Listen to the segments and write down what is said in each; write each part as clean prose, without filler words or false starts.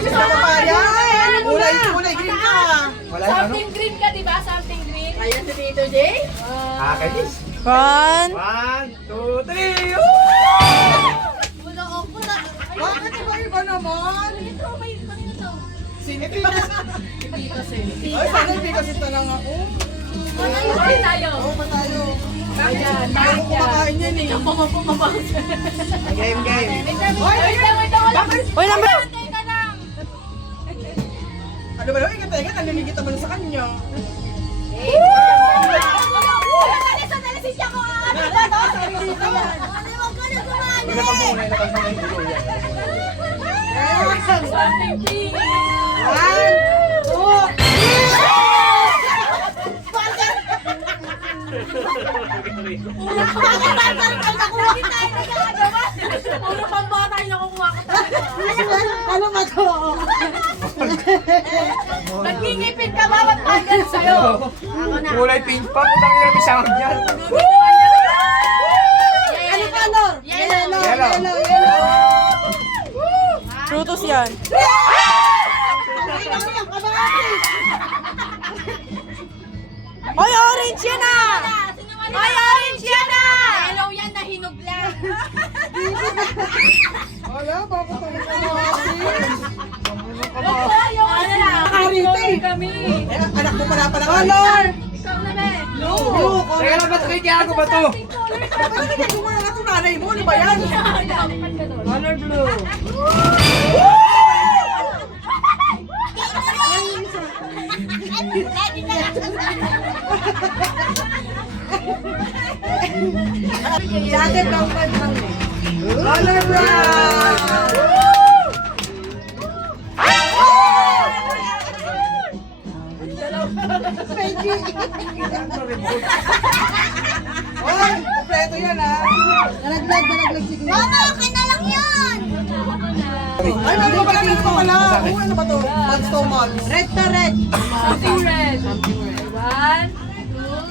Isa na pa yan. Kulay green ka. Wala yung ano? Something green ka, di ba? Something green. Ayan si Tito Jay. Kainis. 1. 1, 2, 3. Bakit iba naman? Ito, may kanina to. Sinipikas. Dito sila. Ay, sana ipikas ito lang ako. Okay tayo. Oo pa tayo. Ayan, Ayaw ko kumakain yan eh. Game. Wait lang. Uy, number! Teka lang. Ano ba naman? Teka, naliligit naman sa kanya. Sandali si Tiako. Ilapag mo muna yung dulo yan. Something green. 1, 2. Puro pambata yung nakukuha ka talaga. Ano ba to? Nagngingipin ka ba? Ba't tagal sa'yo? Kulay pink pa. Putang ina, may sangag yan. Ano color? Yellow. Yellow. Frutos yan. Uy, orange yan ah! Ay, orange yan ah! Yellow yan na hinog lang. Wala, bakit ako Yung ano na. Karite. Kami. Anak mo pala color. Ikaw na ba? Blue. Teka lang, ba't kay Tiago ba to? Bakit hindi ko na ito nanay mo? Ano ba yan? Color blue. Jacket lang pa lang eh. Color brown. Oy, kompleto yan ha. Nalaglag siguro. Mama, okay na lang yun. Ay, meron pa pala, meron pa pala. Oh, ano ba to? Months to months. Red to red. Something red. One, two.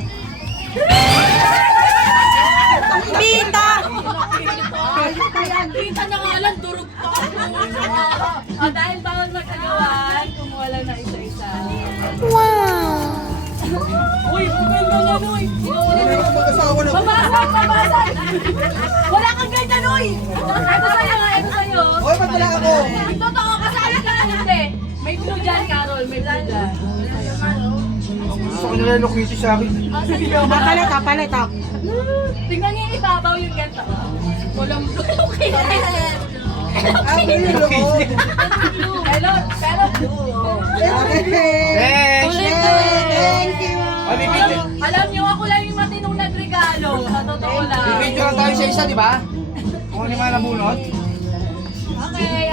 Pita! Kita na nga lang, durog to. Dahil bawal magkagawan, kumuha lang na isa-isa. Uy, bugay mo na, Noy. Meron pa mag-asawa na. Babasag! Wala kang ganyan, Noy! Ito sa'yo, ito sa'yo. Oy, ba't wala ako? Totoo, kasali ka na hindi. May blue dyan, Carol. May blue dyan. Gusto ko nila location sa akin. Palit ha. Tingnan niyo yung ibabaw yung ganito. Walang blue. Okay. Ah, blue logo. Hello, pero blue. Okay. Thanks! Thank you. Alam niyo, ako lang yung matinong nagregalo. Sa totoo lang. Bibidyo lang tayo sa isa, di ba? Kung ano yung mga nabunot. Okay.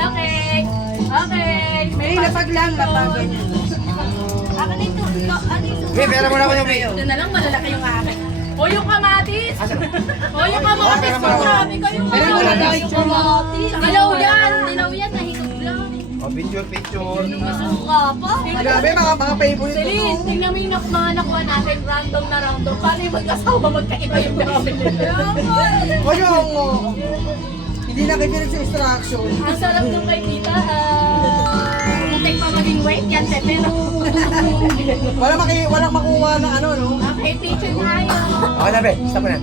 May lapag lang, lapag. Ako dito. Wait, pera mo na ako yung video. Ito na lang, malalaki yung akin. O yung kamatis! O yung kamatis! Marami kayo! Meron wala tayo yung kamatis! Dilaw yan! Nahigog lang. O, picture. Masuka pa! Grabe, mga favorite ko. Celine, tingnan mo yung mga nakuha natin, random na random. Paano yung magkasama magkaiba yung gamit? O yung, hindi nakikinig sa instruction. Ang sarap ng kay tita. Muntik pa maging weight yan, pero... Walang makuha na ano, no? Okay, teacher tayo. Okay na, be. Stop mo na.